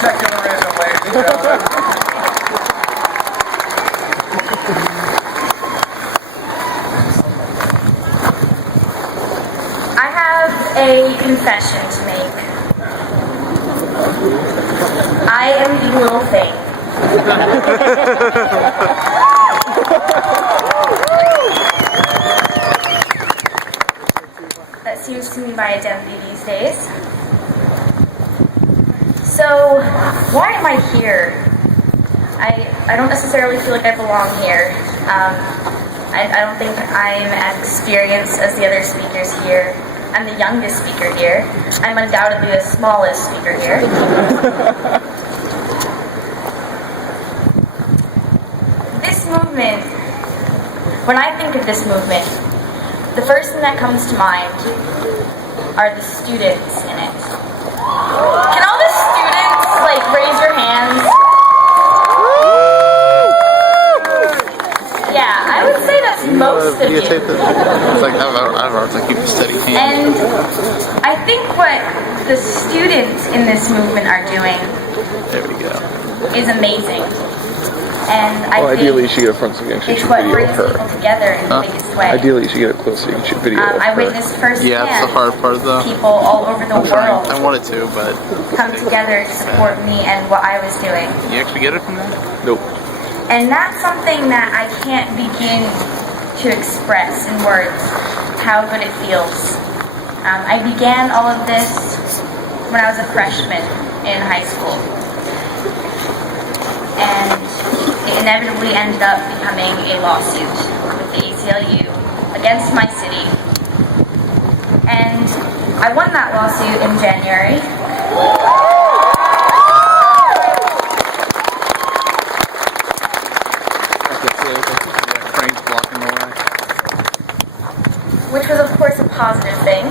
secularism, ladies and gentlemen. I have a confession to make. I am the little thing. That seems to be my identity these days. So, why am I here? I don't necessarily feel like I belong here. I don't think I'm as experienced as the other speakers here. I'm the youngest speaker here. I'm undoubtedly the smallest speaker here. This movement, when I think of this movement, the first thing that comes to mind are the students in it. Can all the students, raise your hands? Yeah, I would say that's most of you. It's like, I keep a steady hand. And I think what the students in this movement are doing There we go. is amazing. And I think ideally you should get a front so you can actually it's shoot what video brings of her. people together in the biggest way. Ideally you should get it close so you can shoot video of I her. witnessed firsthand Yeah, that's the hard part though. people all over the world I wanted to, but come together to support me and what I was doing. you actually get it from that? Nope. And that's something that I can't begin to express in words, how good it feels. I began all of this when I was a freshman in high school. And it inevitably ended up becoming a lawsuit with the ACLU against my city. And I won that lawsuit in January. Crane's blocking the way. Which was of course a positive thing.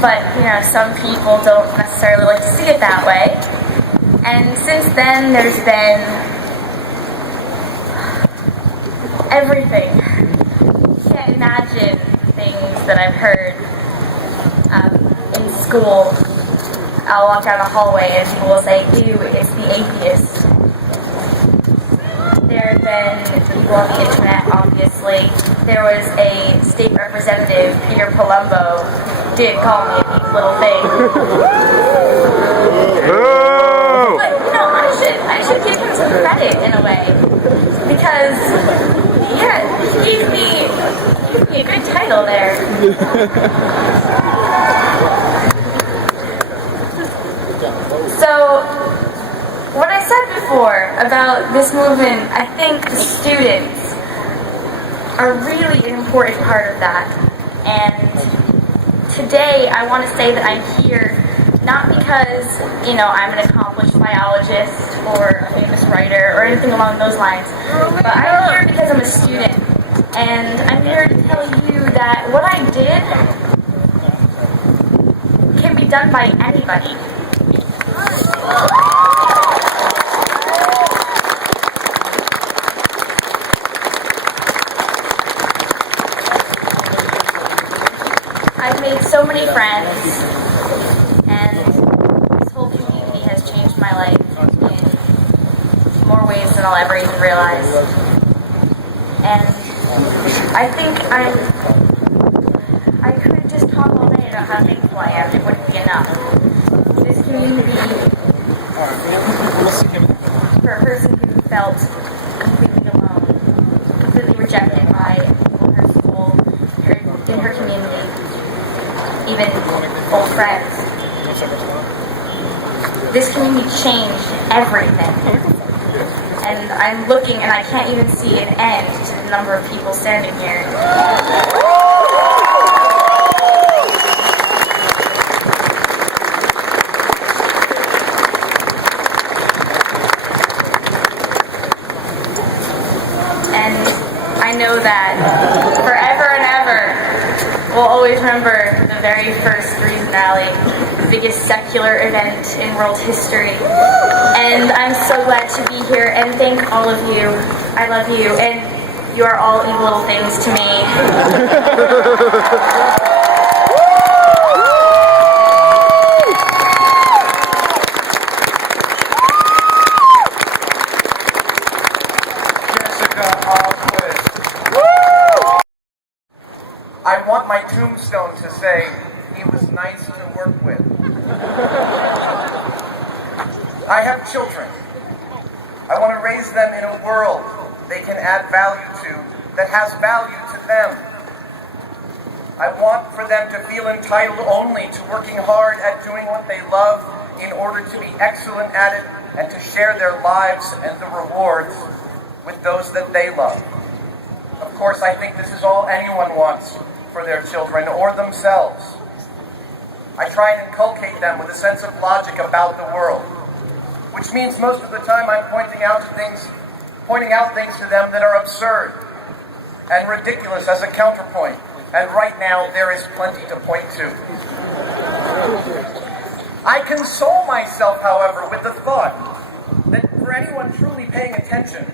But, some people don't necessarily like to see it that way. And since then, there's been everything. You can't imagine things that I've heard in school. I'll walk down a hallway and people will say, ew, it's the atheist. There have been people on the internet, obviously. There was a state representative, Peter Palumbo, who did call me a neat little thing. But, I should give him some credit in a way. Because, he gave me a good title there. So, what I said before about this movement, I think the students are really an important part of that. And today I want to say that I'm here not because, I'm an accomplished biologist or a famous writer or anything along those lines, but I'm here because I'm a student. And I'm here to tell you that what I did can be done by anybody. I've made so many friends, and this whole community has changed my life in more ways than I'll ever even realize. And I think I could just talk all day about how thankful I am. It wouldn't be enough. This community, for a person who felt completely alone, completely rejected by her school, in her community, even old friends. This community changed everything. And I'm looking and I can't even see an end to the number of people standing here. And I know that forever and ever, we'll always remember the very first Reason Alley, the biggest secular event in world history. And I'm so glad to be here and thank all of you. I love you, and you are all you little things to me. work with. I have children. I want to raise them in a world they can add value to that has value to them. I want for them to feel entitled only to working hard at doing what they love in order to be excellent at it and to share their lives and the rewards with those that they love. Of course, I think this is all anyone wants for their children or themselves. I try and inculcate them with a sense of logic about the world, which means most of the time I'm pointing out things to them that are absurd and ridiculous as a counterpoint. And right now, there is plenty to point to. I console myself, however, with the thought that for anyone truly paying attention,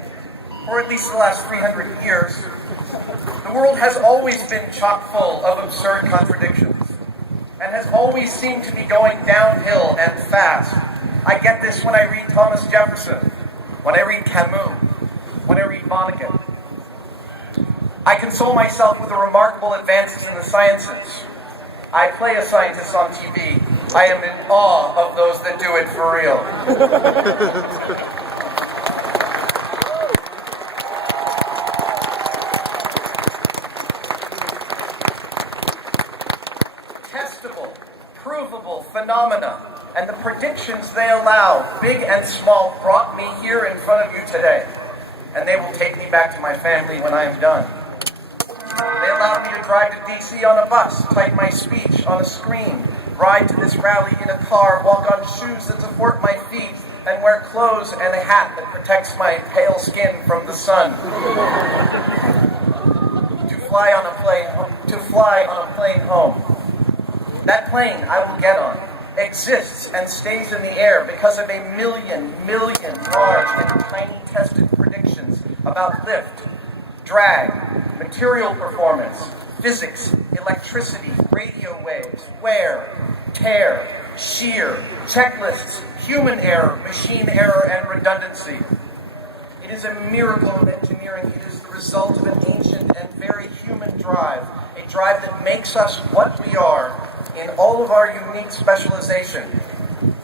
for at least the last 300 years, the world has always been chock full of absurd contradictions and has always seemed to be going downhill and fast. I get this when I read Thomas Jefferson, when I read Camus, when I read Vonnegut. I console myself with the remarkable advances in the sciences. I play a scientist on TV. I am in awe of those that do it for real. Testable, provable phenomena and the predictions they allow, big and small, brought me here in front of you today. And they will take me back to my family when I am done. They allowed me to drive to DC on a bus, type my speech on a screen, ride to this rally in a car, walk on shoes that support my feet, and wear clothes and a hat that protects my pale skin from the sun. To fly on a plane home. That plane I will get on exists and stays in the air because of a million large and tiny tested predictions about lift, drag, material performance, physics, electricity, radio waves, wear, tear, shear, checklists, human error, machine error, and redundancy. It is a miracle of engineering. It is the result of an ancient and very human drive, a drive that makes us what we are in all of our unique specialization,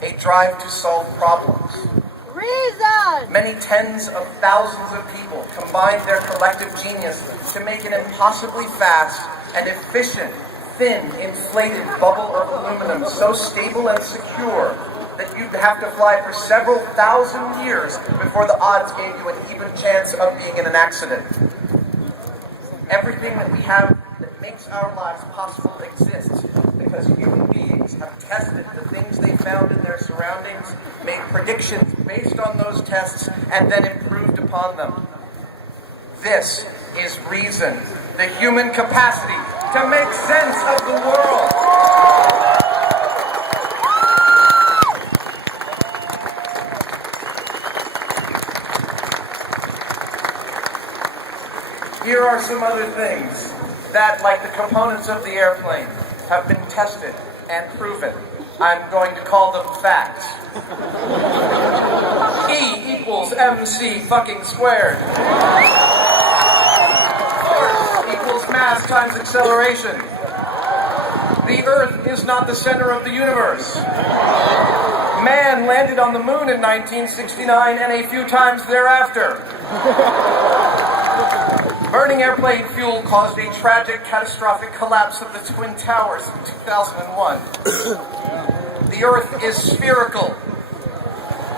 a drive to solve problems. Reason! Many tens of thousands of people combined their collective genius to make an impossibly fast and efficient, thin, inflated bubble of aluminum so stable and secure that you'd have to fly for several thousand years before the odds gave you an even chance of being in an accident. Everything that we have that makes our lives possible exists because human beings have tested the things they found in their surroundings, made predictions based on those tests, and then improved upon them. This is reason, the human capacity to make sense of the world. Here are some other things that, like the components of the airplane, have been tested and proven. I'm going to call them facts. E equals MC fucking squared. Force equals mass times acceleration. The Earth is not the center of the universe. Man landed on the moon in 1969 and a few times thereafter. Burning airplane fuel caused a tragic, catastrophic collapse of the Twin Towers in 2001. The Earth is spherical.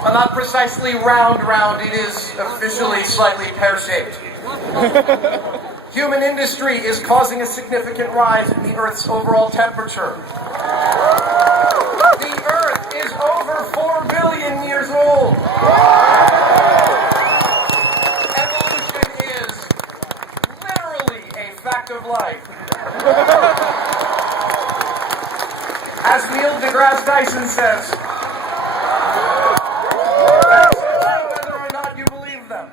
Well, not precisely round, it is officially slightly pear-shaped. Human industry is causing a significant rise in the Earth's overall temperature. The Earth is over 4 billion years old. Fact of life. As Neil deGrasse Tyson says, whether or not you believe them.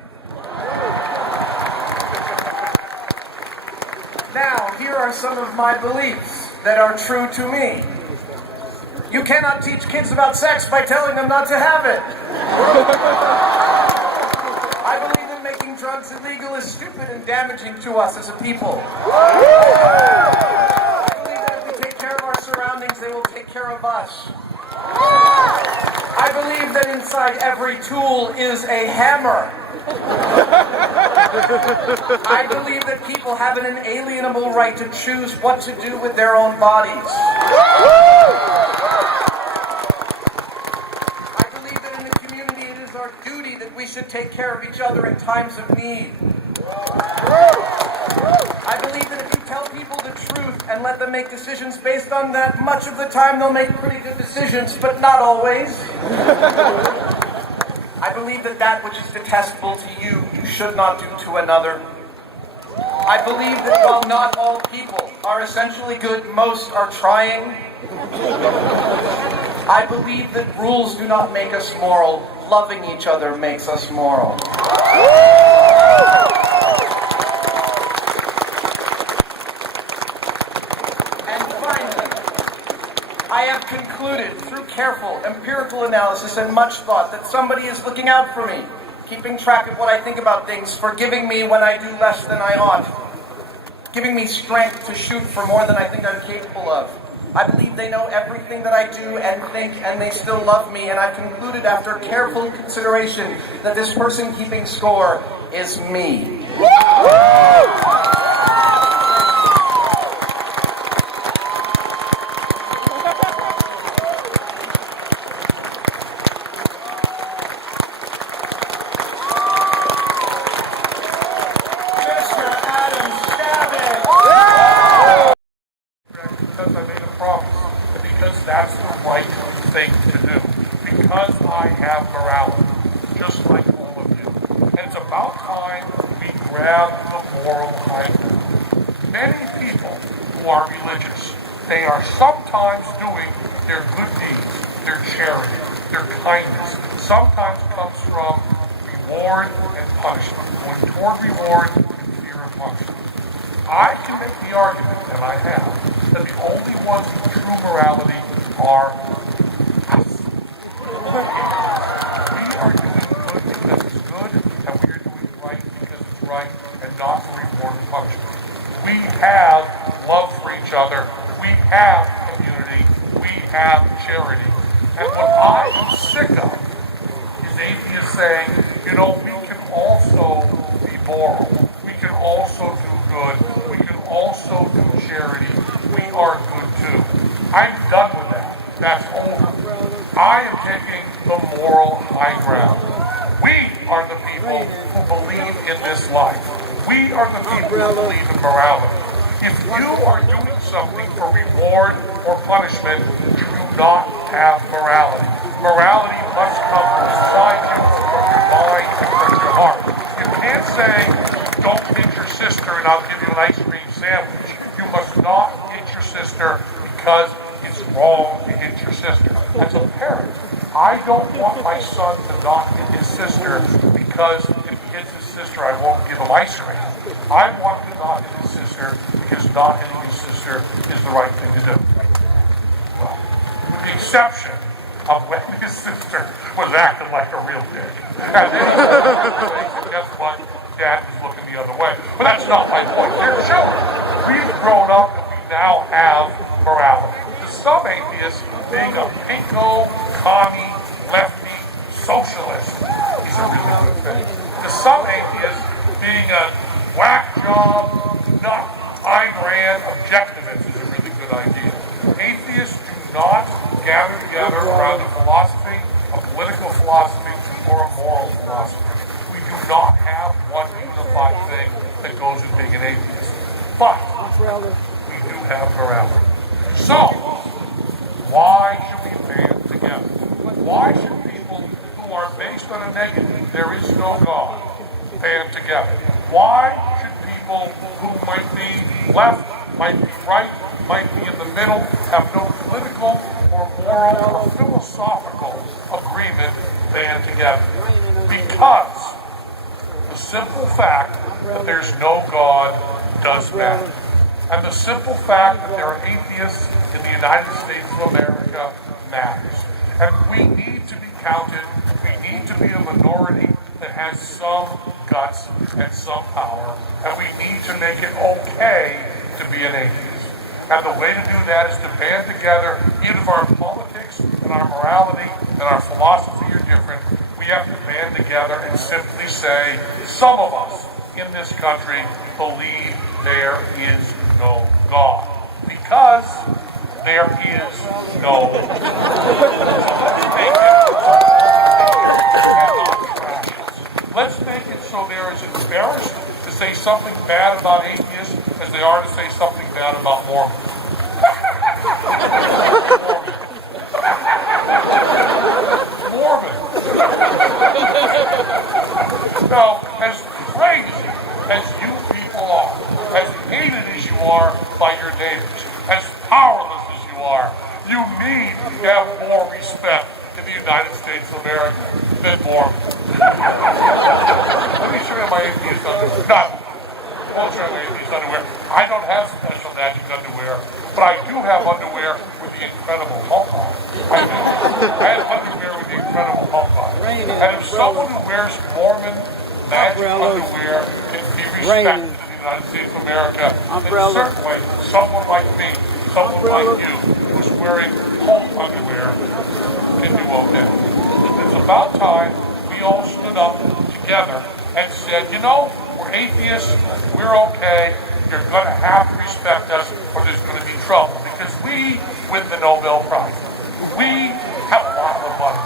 Now, here are some of my beliefs that are true to me. You cannot teach kids about sex by telling them not to have it. I believe making drugs illegal is stupid and damaging to us as a people. I believe that if we take care of our surroundings, they will take care of us. I believe that inside every tool is a hammer. I believe that people have an inalienable right to choose what to do with their own bodies. I believe that in the community it is our duty that we should take care of each other in times of need. I believe that if you tell people the truth and let them make decisions based on that, much of the time they'll make pretty good decisions, but not always. I believe that that which is detestable to you, you should not do to another. I believe that while not all people are essentially good, most are trying. I believe that rules do not make us moral. Loving each other makes us moral. I have concluded through careful empirical analysis and much thought that somebody is looking out for me, keeping track of what I think about things, forgiving me when I do less than I ought, giving me strength to shoot for more than I think I'm capable of. I believe they know everything that I do and think, and they still love me, and I've concluded after careful consideration that this person keeping score is me. Because I made a promise, and because that's the right thing to do, because I have morality, just like all of you. And it's about time we grab the moral high ground. Many people who are religious, they are sometimes doing their good deeds, their charity, their kindness. Sometimes comes from reward and punishment, going toward reward and fear of punishment. I can make the argument, and I have, that the only ones with true morality are us. We are doing good because it's good, and we are doing right because it's right, and not for reward and punishment. We have love for each other. We have community. We have charity. And what I am sick of is atheists saying, you know, we can also be moral. We can also do good. We can also do charity. We are good too. I'm done with that. That's over. I am taking the moral high ground. We are the people who believe in this life. We are the people who believe in morality. If you are doing something for reward or punishment, you do not have morality. Morality must come from inside you, from your mind, and from your heart. You can't say, don't hit your sister and I'll give you an ice cream sandwich. You must not hit your sister because it's wrong to hit your sister. As a parent, I don't want my son to not hit his sister because if he hits his sister, I won't give him ice cream. I want him to not hit his sister because not hitting his sister is the right thing to do. Well, with the exception of when his sister was acting like a real dick. And then he said, guess what? Dad is looking the other way. But that's not my point. They're children. We've grown up and we now have morality. To some atheists, being a pinko, commie, lefty, socialist is a really good thing. To some atheists, being a whack job, nut, Ayn Rand, objectivist is a really good idea. Atheists do not gather together around a philosophy, a political philosophy, or a moral philosophy. We do not have one unified thing that goes with being an atheist. But we do have morality. So, why should we band together? Why should people who are based on a negative, there is no God, band together? Why should people who might be left, might be right, might be in the middle, have no political or moral or philosophical agreement, band together? Because the simple fact that there's no God does matter. And the simple fact that there are atheists in the United States of America matters. And we need to be counted. We need to be a minority that has some guts and some power. And we need to make it okay to be an atheist. And the way to do that is to band together. Even if our politics and our morality and our philosophy are different, we have to band together and simply say, some of us in this country believe there is no God. Because there is no Let's make it so they're as embarrassed to say something bad about atheists as they are to say something bad about Mormons. Mormon. Now, as crazy as you people are, as hated as you are by your neighbors, as powerless as you are, you need to have more respect in the United States of America than Mormons. Let me show you my atheist underwear. No, I won't show you my atheist underwear. I don't have special magic underwear, but I do have underwear with the Incredible Hulk on. I do. I have underwear with the Incredible Hulk on. And if someone who wears Mormon magic underwear can be respected in the United States of America, then certainly someone like me, someone like you, who's wearing Hulk underwear can do okay. It's about time we all stood up together and said, you know, we're atheists, we're okay, you're going to have to respect us or there's going to be trouble. Because we win the Nobel Prize. We have a lot of money.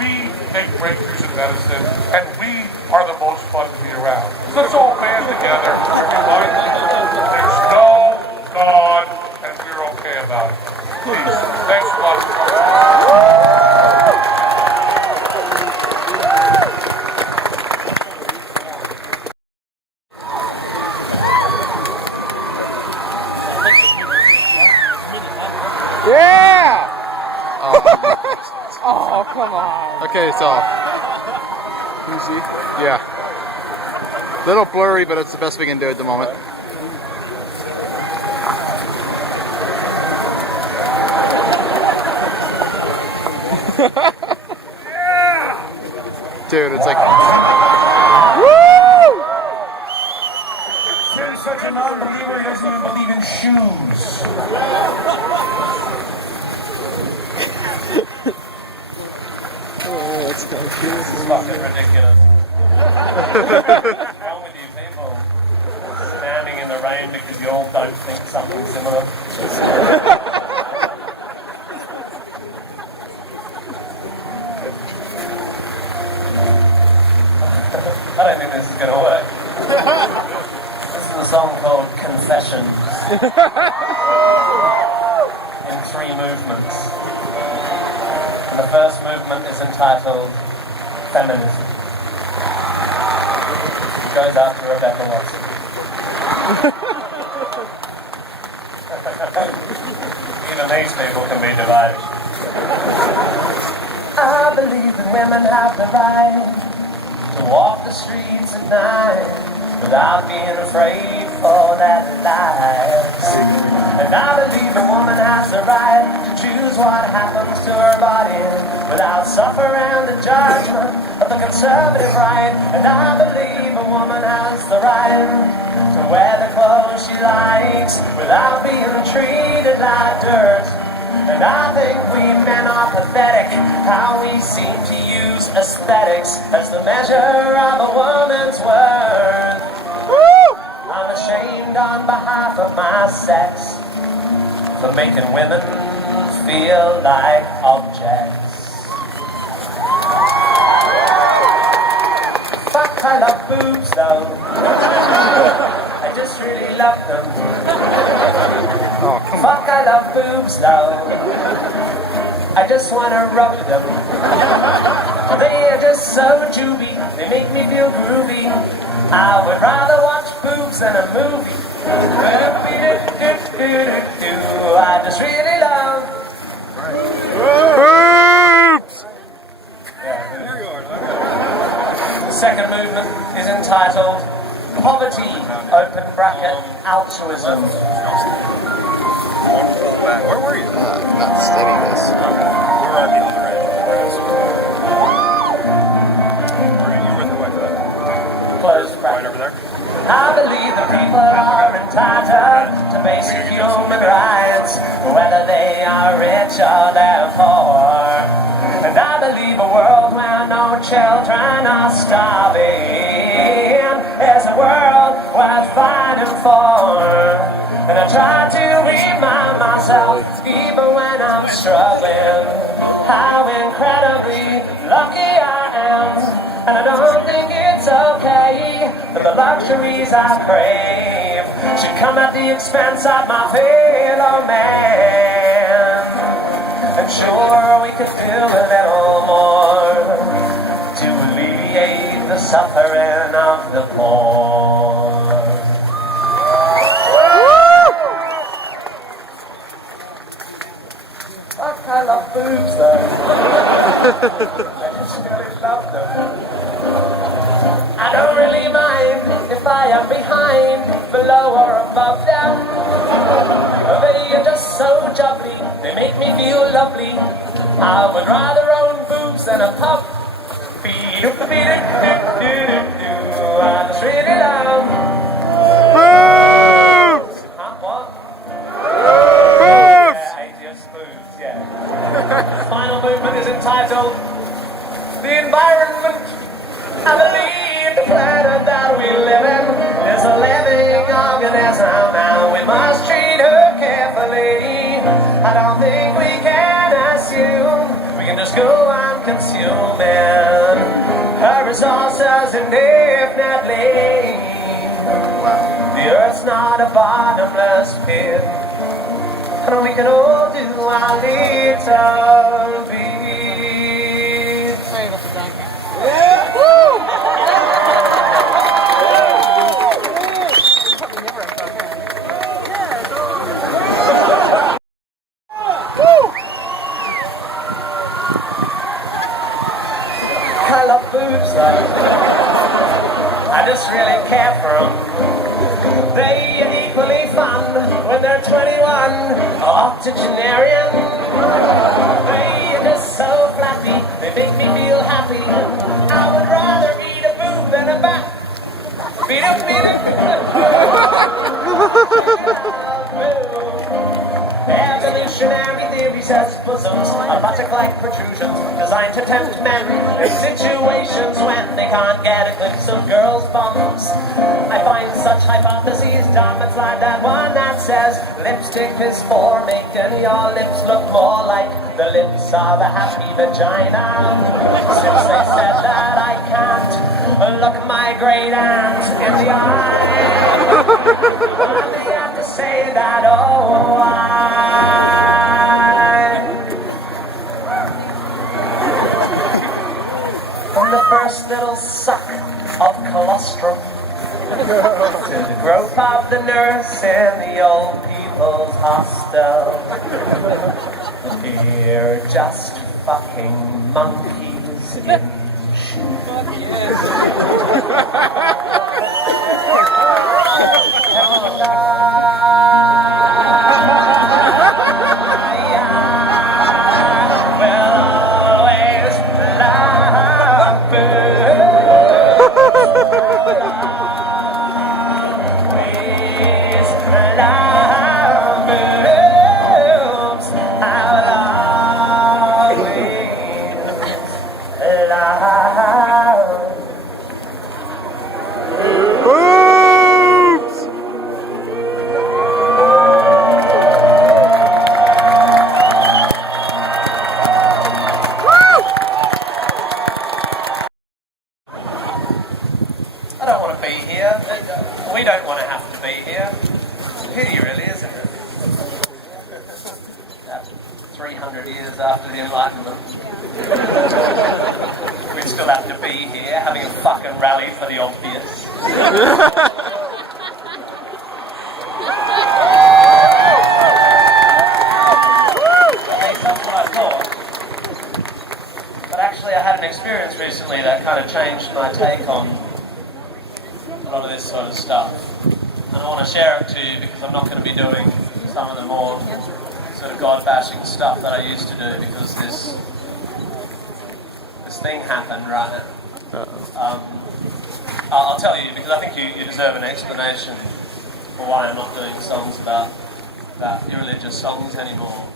We make breakthroughs in medicine, and we are the most fun to be around. So let's all band together and remind people there's no God, and we're okay about it. Please, thanks a lot. Yeah! Oh, come on. Okay, it's off. Easy. Yeah. Little blurry, but it's the best we can do at the moment. Dude, it's like... Woo! Tim's such a non-believer, he doesn't even believe in shoes. That's kind of cute. This is fucking ridiculous. What's wrong with you people? Standing in the rain because you all don't think something similar. I don't think this is going to work. This is a song called Confession. In 3 movements. And the first movement is entitled Feminism. It goes out to Rebecca Watson. Even these people can be divided. I believe that women have the right to walk the streets at night without being afraid for their lives. And I believe a woman has the right to choose what happens to her body without suffering the judgment of the conservative right. And I believe a woman has the right to wear the clothes she likes without being treated like dirt. And I think we men are pathetic, how we seem to use aesthetics as the measure of a woman's worth. Woo! I'm ashamed on behalf of my sex for making women feel like objects. Fuck, I love boobs though. I just really love them. Oh, come on. Fuck, I love boobs though. I just wanna rub them. They are just so juvie, they make me feel groovy. I would rather watch boobs than a movie. I just really love Boobs! The second movement is entitled Poverty, open bracket, altruism. Where were you? Not steady this. We were at the other end. You're with the what? Closed Right bracket. over there? I believe the people are entitled to basic human rights, whether they are rich or they're poor. And I believe a world where no children are starving is a world worth fighting for. And I try to remind myself, even when I'm struggling, how incredibly lucky I am. And I don't think it's okay that the luxuries I crave should come at the expense of my fellow man. And sure, we could do a little more to alleviate the suffering of the poor. Fuck, I love boobs though. I just really love them. I don't really mind if I am behind, below or above them. They are just so jubbly, they make me feel lovely. I would rather own boobs than a pub. Be-do-be-do-do-do-do-do. I just really love boobs! Huh, what? Boobs! Yeah, atheist boobs, yeah. The final movement is entitled The Environment. I believe the planet that we live in is a living organism and we must treat her carefully. I don't think we can assume we can just go on consuming her resources indefinitely. The earth's not a bottomless pit, and we can all do our little bit. I love boobs though. I just really care for them. They are equally fun when they're 21, octogenarian. They are just so flappy, they make me feel happy. I would rather eat a boob than a bat. Beat up, beat up. Evolutionary theory says bosoms are buttock-like protrusions designed to tempt men in situations when they can't get a glimpse of girls' bums. I find such hypotheses dumb. It's like that one that says lipstick is for making your lips look more like the lips of a happy vagina. Since they said that I can't look my great aunt in the eye, why do you have to say that? Oh, from the first little suck of colostrum to the growth of the nurse in the old people's hostel, we're just fucking monkeys in shoes. I don't want to be here. We don't want to have to be here. It's a pity, really, isn't it? 300 years after the Enlightenment. We still have to be here, having a fucking rally for the obvious. That's what I thought. But actually, I had an experience recently that kind of changed my take on a lot of this sort of stuff. And I want to share it to you because I'm not going to be doing some of the more sort of God-bashing stuff that I used to do because this thing happened, right? I'll tell you because I think you deserve an explanation. for why I'm not doing songs about irreligious songs anymore.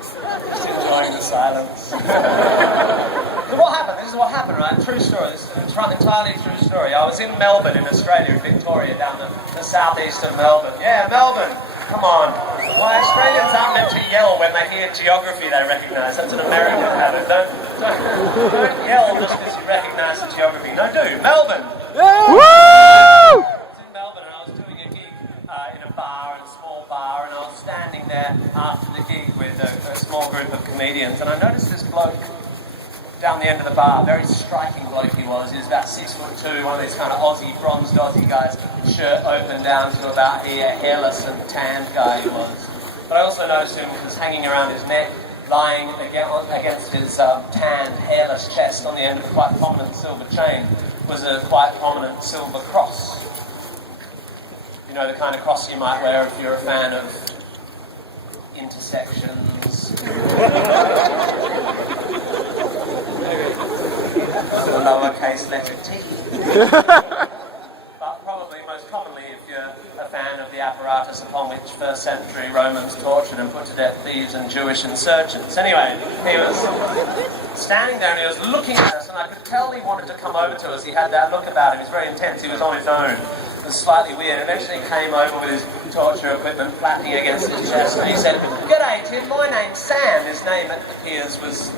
Just enjoying the silence. So what happened? This is what happened, right? True story. This is an entirely true story. I was in Melbourne, in Australia, in Victoria, down the southeast of Melbourne. Yeah, Melbourne. Come on. Why Australians aren't meant to yell when they hear geography they recognise. That's an American habit. Don't yell just because you recognise the geography. No, do. Melbourne. Woo! I was in Melbourne and I was doing a gig in a bar, in a small bar, and I was standing there after the gig with a small group of comedians, and I noticed this bloke down the end of the bar, very striking bloke he was. He was about 6'2", one of these kind of Aussie, bronzed Aussie guys, shirt open down to about here, hairless and tanned guy he was. But I also noticed him was hanging around his neck, lying against his tanned, hairless chest on the end of a quite prominent silver chain was a quite prominent silver cross. You know, the kind of cross you might wear if you're a fan of intersections. The lowercase letter T. But probably most commonly if you're a fan of the apparatus upon which first century Romans tortured and put to death thieves and Jewish insurgents. Anyway, he was standing there and he was looking at us, and I could tell he wanted to come over to us. He had that look about him. He was very intense. He was on his own. It was slightly weird. Eventually he came over with his torture equipment flapping against his chest, and he said, "G'day Tim, my name's Sam." His name, it appears, was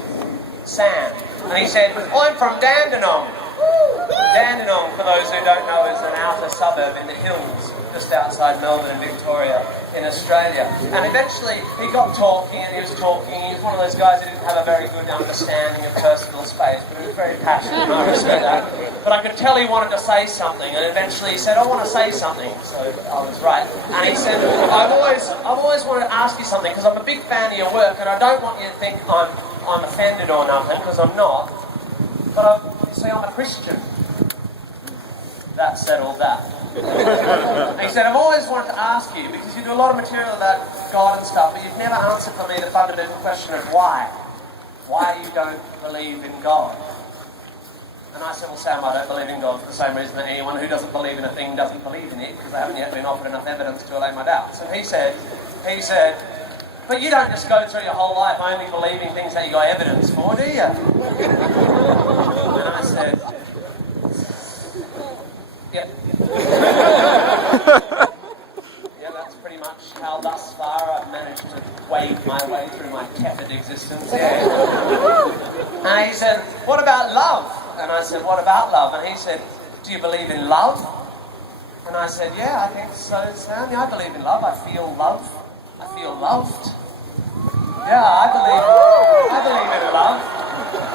Sam. And he said, "I'm from Dandenong." Dandenong, for those who don't know, is an outer suburb in the hills just outside Melbourne and Victoria in Australia. And eventually he got talking and he was talking. He was one of those guys who didn't have a very good understanding of personal space, but he was very passionate, and I respect that. But I could tell he wanted to say something, and eventually he said, "I want to say something." So I was right. And he said, I've always wanted to ask you something, because I'm a big fan of your work, and I don't want you to think I'm offended or nothing, because I'm not. But you see, I'm a Christian. That settled that. And he said, "I've always wanted to ask you, because you do a lot of material about God and stuff, but you've never answered for me the fundamental question of why. Why you don't believe in God." And I said, "Well, Sam, I don't believe in God for the same reason that anyone who doesn't believe in a thing doesn't believe in it, because they haven't yet been offered enough evidence to allay my doubts." And he said, "But you don't just go through your whole life only believing things that you got evidence for, do you?" And I said, "Yep." Yeah, that's pretty much how thus far I've managed to wade my way through my tepid existence. Yeah. And he said, "What about love?" And I said, "What about love?" And he said, "Do you believe in love?" And I said, "Yeah, I think so, Sam. Yeah, I believe in love. I feel love. I feel loved. Yeah, I believe in love."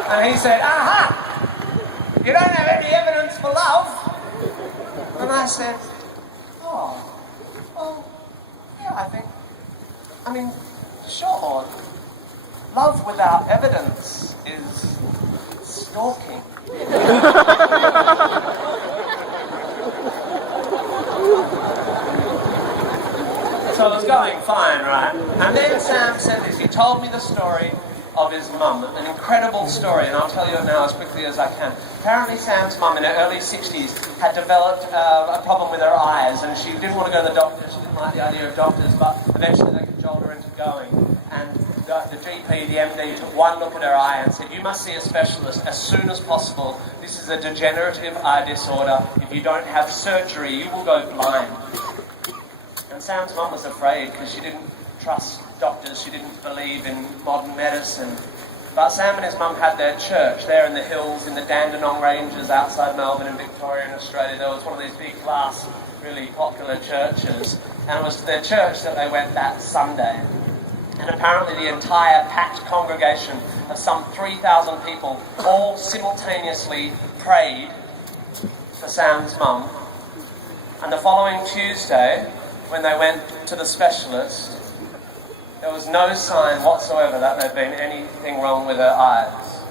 And he said, "Aha! You don't have any evidence for love?" And I said, "Oh, well, yeah, I mean, sure. Love without evidence is stalking." So it was going fine, right? And then Sam said this. He told me the story of his mum, an incredible story, and I'll tell you it now as quickly as I can. Apparently Sam's mum in her early 60s had developed a problem with her eyes, and she didn't want to go to the doctor. She didn't like the idea of doctors, but eventually they cajoled her into going. And the GP, the MD, took one look at her eye and said, "You must see a specialist as soon as possible. This is a degenerative eye disorder. If you don't have surgery, you will go blind." And Sam's mum was afraid because she didn't trust doctors, she didn't believe in modern medicine. But Sam and his mum had their church there in the hills, in the Dandenong Ranges outside Melbourne in Victoria in Australia. There was one of these big glass, really popular churches, and it was to their church that they went that Sunday. And apparently the entire packed congregation of some 3,000 people all simultaneously prayed for Sam's mum. And the following Tuesday, when they went to the specialist, there was no sign whatsoever that there'd been anything wrong with her eyes.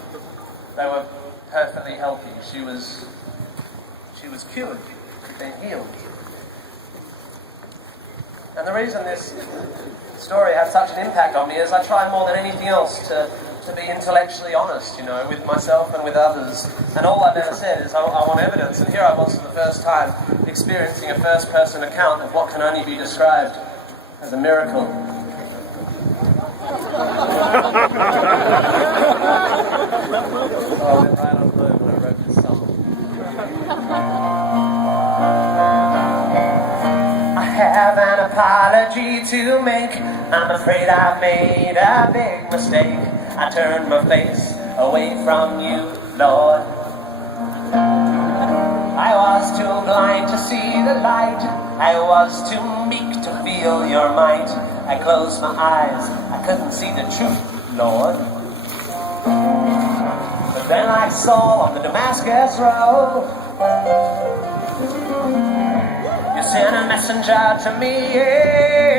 They were perfectly healthy. She was cured. She'd been healed. And the reason this story had such an impact on me is I try more than anything else to to be intellectually honest, with myself and with others. And all I've ever said is I want evidence. And here I was for the first time experiencing a first-person account of what can only be described as a miracle. I went right on blue when I wrote this song. I have an apology to make. I'm afraid I made a big mistake. I turned my face away from you, Lord. I was too blind to see the light. I was too meek to feel your might. I closed my eyes, I couldn't see the truth, Lord. But then I saw on the Damascus Road, you sent a messenger to me,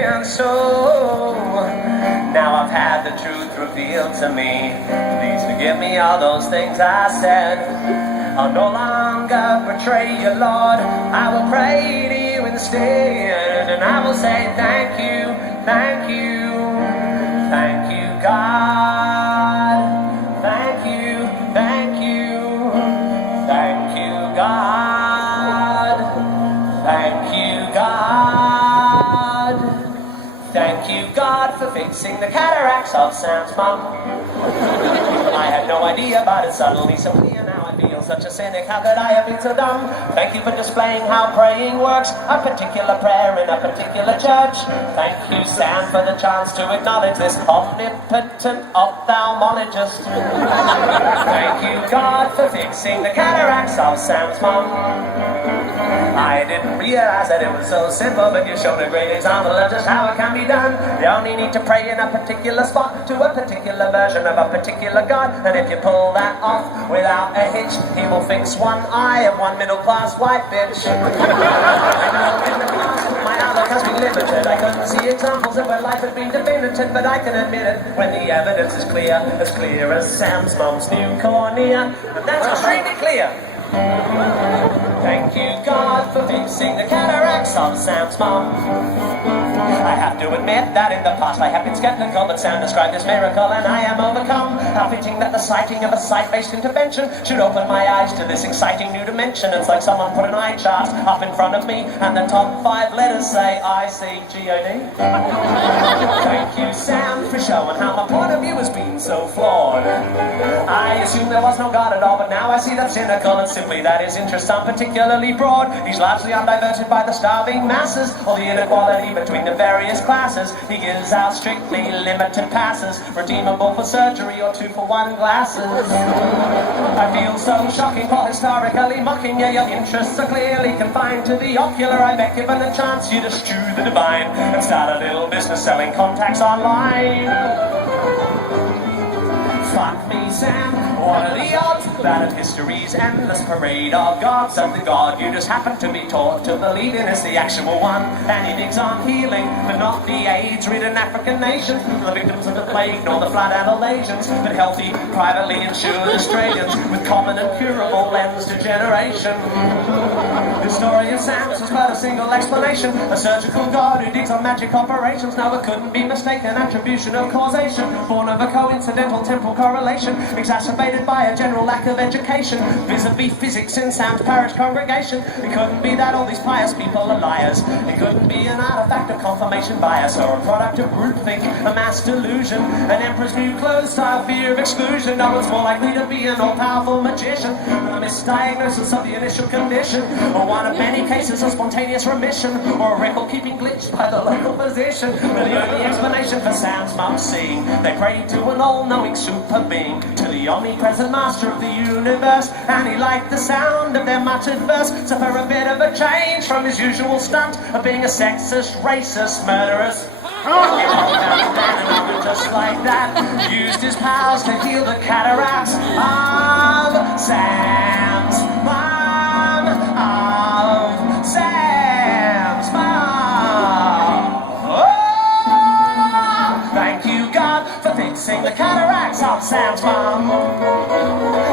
and so now I've had the truth revealed to me. Please forgive me all those things I said. I'll no longer betray you, Lord. I will pray to you instead, and I will say thank you, thank you, thank you, God. Thank you, thank you, thank you, God. Thank you, God. Thank you, God, for fixing the cataracts of Sam's mum. I had no idea about it, suddenly so clear now. I feel such a cynic, how could I have been so dumb? Thank you for displaying how praying works, a particular prayer in a particular church. Thank you, Sam, for the chance to acknowledge this omnipotent ophthalmologist. Thank you, God, for fixing the cataracts of Sam's mum. I didn't realize that it was so simple, but you showed a great example of just how it can be done. You only need to pray in a particular spot to a particular version of a particular God, and if you pull that off without a hitch, he will fix one eye of one middle-class white bitch. My outlook has been limited. I couldn't see examples of where life had been definitive, but I can admit it when the evidence is clear as Sam's mom's new cornea, and that's extremely clear. Thank you, God, for fixing the cataracts of Sam's mom. I have to admit that in the past I have been skeptical, but Sam described this miracle and I am overcome. How fitting that the sighting of a sight-based intervention should open my eyes to this exciting new dimension. It's like someone put an eye chart up in front of me and the top 5 letters say ICGOD. Thank you, Sam, for showing how my point of view has been so flawed. I assumed there was no God at all, but now I see that's cynical and simply that his interests aren't particularly broad. He's largely undiverted by the starving masses or the inequality between the various classes. He gives out strictly limited passes, redeemable for surgery or 2-for-1 glasses. I feel so shocking for historically mocking you. Your interests are clearly confined to the ocular. I bet given a chance you'd eschew the divine and start a little business selling contacts online. Fuck me, Sam. What are the odds that of history's endless parade of gods and the God you just happen to be taught to believe in is the actual one? And he digs on healing, but not the AIDS-ridden African nations, the victims of the plague, nor the flood and the lesions, but healthy, privately insured Australians with common and curable lens degeneration. The story of Sam's was but a single explanation, a surgical God who digs on magic operations. Now it couldn't be mistaken attribution of causation, born of a coincidental temporal correlation, exacerbated by a general lack of education vis-a-vis physics in Sam's parish congregation. It couldn't be that all these pious people are liars. It couldn't be an artifact of confirmation bias or a product of groupthink, a mass delusion, an emperor's new clothes style fear of exclusion. No, it's more likely to be an all-powerful magician, a misdiagnosis of the initial condition, or one of many cases of spontaneous remission, or a record-keeping glitch by the local physician. But the only explanation for Sam's mum seeing, they prayed to an all-knowing super being, to the omnipresent master of the universe, and he liked the sound of their muttered verse. So for a bit of a change from his usual stunt of being a sexist, racist, murderous, and just like that, used his powers to heal the cataracts of Sam's mom, of Sam's mom. Oh, thank you, God, for fixing the cataracts of Sam's mom.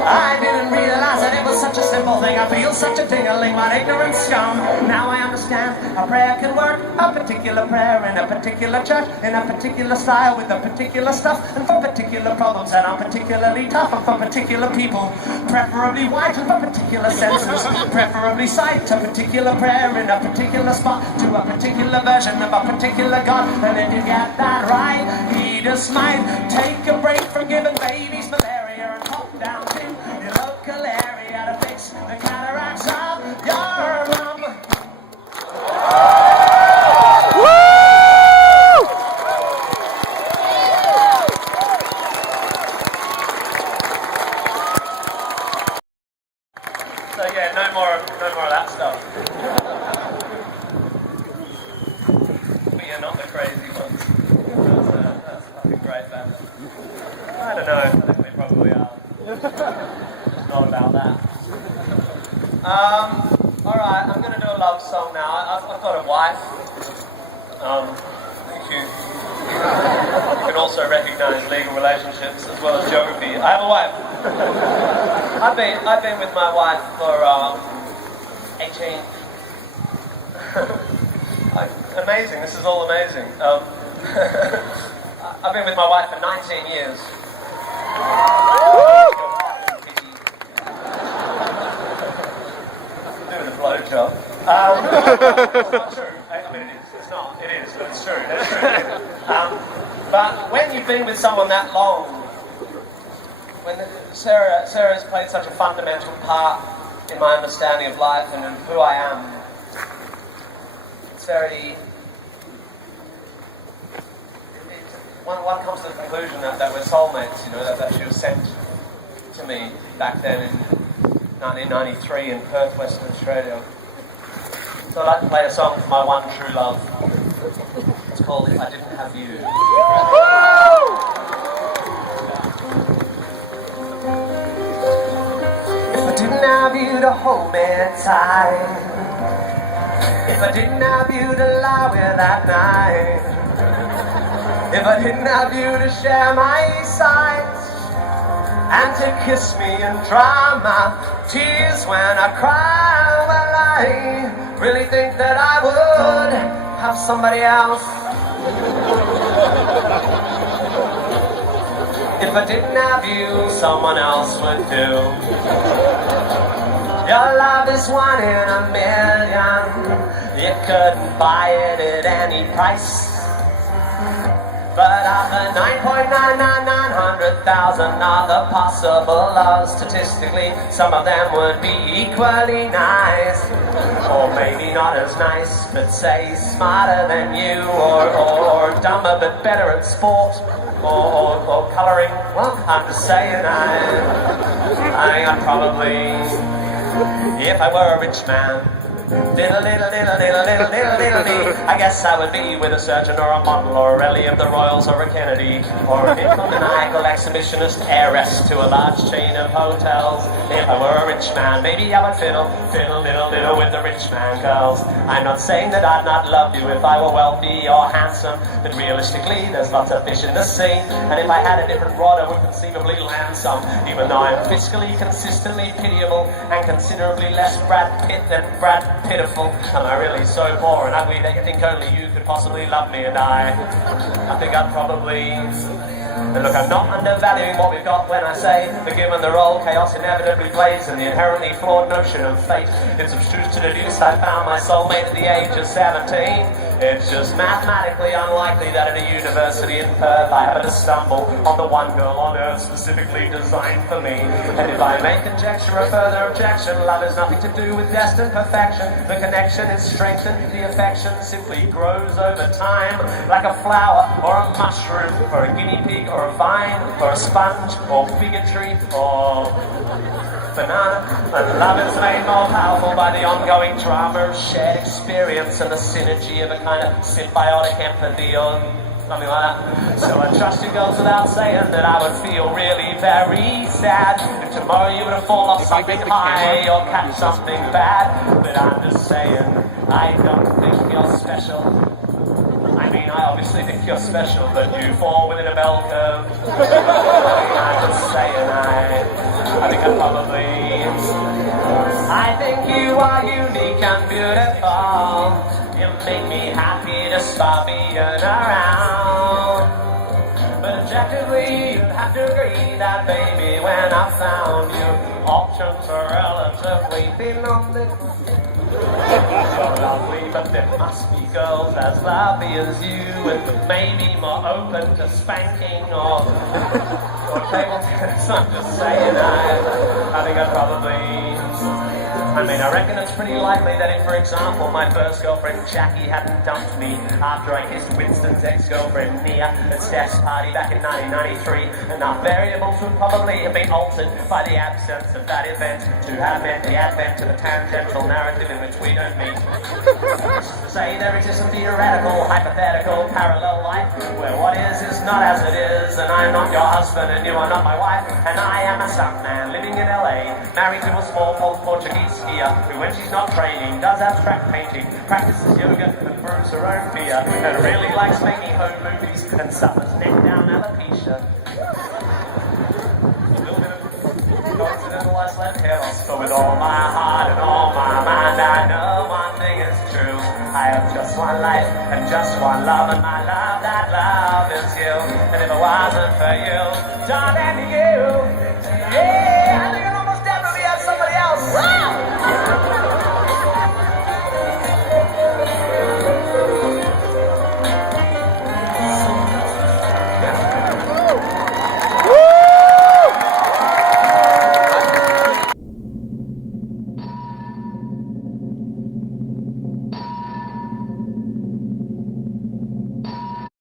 I didn't realize that it was such a simple whole thing. I feel such a tingling, what ignorant scum. Now I understand a prayer can work, a particular prayer in a particular church, in a particular style with a particular stuff, and for particular problems that are particularly tough, and for particular people, preferably white, and for particular senses, preferably sight, a particular prayer in a particular spot, to a particular version of a particular God. And if you get that right, he just might take a break from giving babies malaria and pop down to your local area to fix the cataracts of your mum. So yeah, no more of that stuff. But you're not the crazy ones. That's fucking great, man. I don't know. I think they probably are. It's not about that. Alright, I'm gonna do a love song now. I've got a wife. Thank you. You can also recognize legal relationships as well as geography. I have a wife. I've been with my wife for 18. Amazing. This is all amazing. I've been with my wife for 19 years. Doing a blowjob. It's not true. I mean, it is. It's not. It is, but it's true. It's true. But when you've been with someone that long, when Sarah's played such a fundamental part in my understanding of life and in who I am, Sarah, one comes to the conclusion that we're soulmates, you know, that she was sent to me back then in 1993 in Perth, Western Australia. So I'd like to play a song for my one true love. It's called If I Didn't Have You. If I didn't have you to hold me tight, if I didn't have you to lie with at night, if I didn't have you to share my sights, and to kiss me and dry my tears when I cry, well, I really think that I would have somebody else. If I didn't have you, someone else would do. Your love is one in a million. You couldn't buy it at any price. But of the 9,999,000 other possible loves, statistically, some of them would be equally nice. Or maybe not as nice, but say smarter than you, or dumber but better at sport, or colouring. Well, I'm just saying I'd probably, if I were a rich man, little, I guess I would be with a surgeon or a model or a rally of the Royals or a Kennedy or a maniacal exhibitionist heiress to a large chain of hotels. If I were a rich man, maybe I would fiddle with the rich man girls. I'm not saying that I'd not love you if I were wealthy or handsome, but realistically there's lots of fish in the sea, and if I had a different rod I would conceivably land some, even though I'm fiscally consistently pitiable and considerably less Brad Pitt than Brad Pitiful. Am I really so poor and ugly that you think only you could possibly love me? And I think I'd probably... And look, I'm not undervaluing what we've got when I say that given the role chaos inevitably plays and the inherently flawed notion of fate, it's abstruse to deduce I found my soulmate at the age of 17. It's just mathematically unlikely that at a university in Perth I happen to stumble on the one girl on earth specifically designed for me. And if I may conjecture a further objection, love has nothing to do with destined perfection. The connection is strengthened, the affection simply grows over time, like a flower or a mushroom or a guinea pig or a vine or a sponge or bigotry or banana. And love is made more powerful by the ongoing drama of shared experience and the synergy of a kind of symbiotic empathy or something like that. So I trust it goes without saying that I would feel really very sad if tomorrow you were to fall off something high or catch something bad. But I'm just saying, I don't think you're special. I mean, I obviously think you're special, but you fall within a bell curve. I'm just saying, I think I I think you are unique and beautiful. You make me happy despite being around. But objectively, you'd have to agree that, baby, when I found you, options are relatively limited. You're lovely, but there must be girls as lovely as you, and maybe more open to spanking or table tennis. I'm just saying, I think I'd probably. I reckon it's pretty likely that if, for example, my first girlfriend Jackie hadn't dumped me after I kissed Winston's ex-girlfriend Mia at Steph's party back in 1993, enough variables would probably have been altered by the absence of that event to have meant the advent of a tangential narrative in which we don't meet. To say there exists a theoretical, hypothetical, parallel life where what is not as it is, and I'm not your husband and you are not my wife, and I am a stuntman living in LA, married to a small Portuguese skier who, when she's not training, does abstract painting, practices yoga and brews her own beer, and really likes making home movies and suffers neck down alopecia. Coincidental as left hair, so with all my heart and all my mind, I know one thing is true. I have just one life and just one love, and my love, that love is you. And if it wasn't for you, darling, you.